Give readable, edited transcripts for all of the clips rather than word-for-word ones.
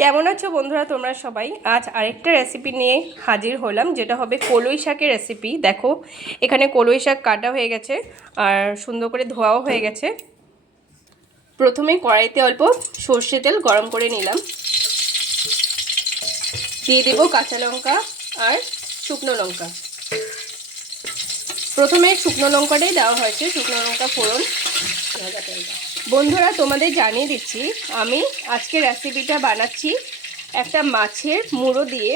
কেমন আছো বন্ধুরা তোমরা সবাই? আজ আরেকটা রেসিপি নিয়ে হাজির হলাম, যেটা হবে কলই শাকের রেসিপি। দেখো, এখানে কলই শাক কাটা হয়ে গেছে আর সুন্দর করে ধোয়াও হয়ে গেছে। প্রথমে কড়াইতে অল্প সর্ষে তেল গরম করে নিলাম, দিয়ে দেব কাঁচা লঙ্কা আর শুকনো লঙ্কা। প্রথমে শুকনো লঙ্কাটাই দেওয়া হয়েছে, শুকনো লঙ্কা ফোড়ন। বন্ধুরা তোমাদের জানিয়ে দিচ্ছি, আমি আজকে রেসিপিটা বানাচ্ছি একটা মাছের মুড়ো দিয়ে,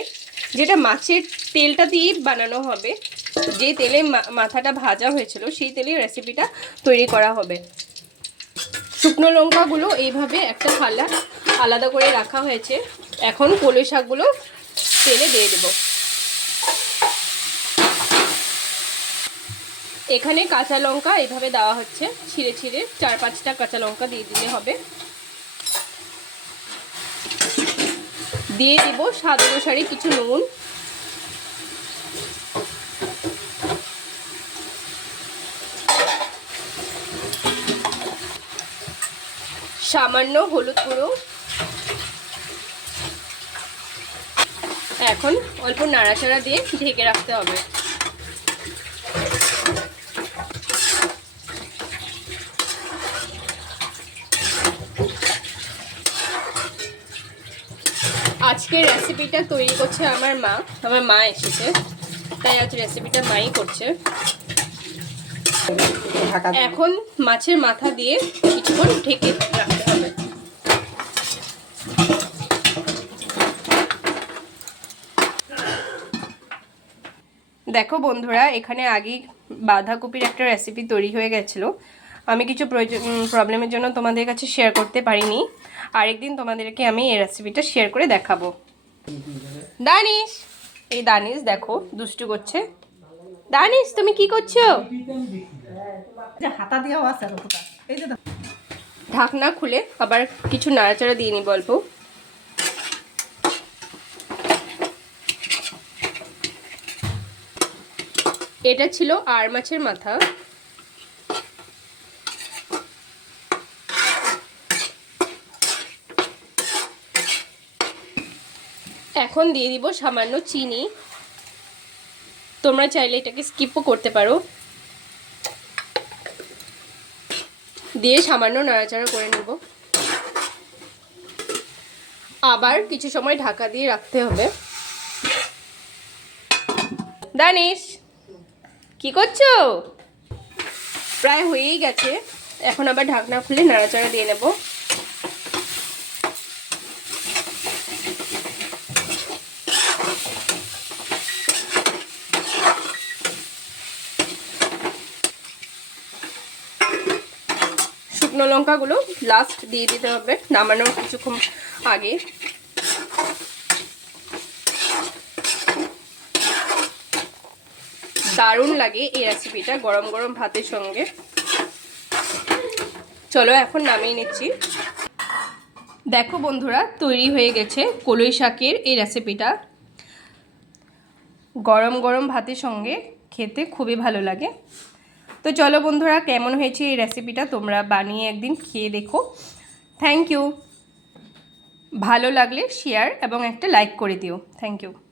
যেটা মাছের তেলটা দিয়ে বানানো হবে। যে তেলে মাথাটা ভাজা হয়েছিল সেই তেলে রেসিপিটা তৈরি করা হবে। শুকনো লঙ্কাগুলো এইভাবে একটা থালা আলাদা করে রাখা হয়েছে। এখন কলই শাকগুলো তেলে দিয়ে দেব। এখানে কাঁচা লঙ্কা এইভাবে দেওয়া হচ্ছে, ছিঁড়ে ছিঁড়ে 4-5টা কাঁচা লঙ্কা দিয়ে দিলে হবে। দিয়ে দিব স্বাদ অনুসারে কিছু নুন, সামান্য হলুদ গুঁড়ো। এখন অল্প নাড়াচাড়া দিয়ে ঢেকে রাখতে হবে। আজকের রেসিপিটা তৈরি করছে আমার মা এসেছে, তাই আজ রেসিপিটা মাই করছে। এখন মাছের মাথা দিয়ে কিছুক্ষণ ঢেকে রাখতে হবে। দেখো বন্ধুরা, এখানে আগেই বাঁধাকপির একটা রেসিপি তৈরি হয়ে গেছিলো। আমি কিছু প্রবলেমের জন্য তোমাদের কাছে শেয়ার করতে পারিনি। আরেকদিন তোমাদেরকে আমি এই রেসিপিটা শেয়ার করে দেখাবো। দানিশ, এই দানিশ দেখো দুষ্টু করছে। দানিশ, তুমি কি করছো? ঢাকনা খুলে আবার কিছু নাড়াচাড়া দিয়ে নিব অল্প। এটা ছিল আর মাছের মাথা। এখন দিয়ে দিব সামান্য চিনি। তোমরা চাইলে এটাকে স্কিপও করতে পারো। দিয়ে সামান্য নাড়াচাড়া করে নেব। আবার কিছু সময় ঢাকা দিয়ে রাখতে হবে। দানিশ, কি করছো? প্রায় হয়েই গেছে। এখন আবার ঢাকনা খুলে নাড়াচাড়া দিয়ে নেব। শুকনো লঙ্কাগুলো লাস্ট দিয়ে দিতে হবে নামানোর কিছুক্ষণ আগে। দারুণ লাগে এই রেসিপিটা গরম গরম ভাতের সঙ্গে। চলো এখন নামিয়ে নিচ্ছি। দেখো বন্ধুরা, তৈরি হয়ে গেছে কলই শাকের এই রেসিপিটা। গরম গরম ভাতের সঙ্গে খেতে খুবই ভালো লাগে। তো চলো বন্ধুরা, কেমন হয়েছে এই রেসিপিটা তোমরা বানিয়ে একদিন খেয়ে দেখো। Thank you. ভালো লাগলে শেয়ার এবং একটা লাইক করে দিও। Thank you.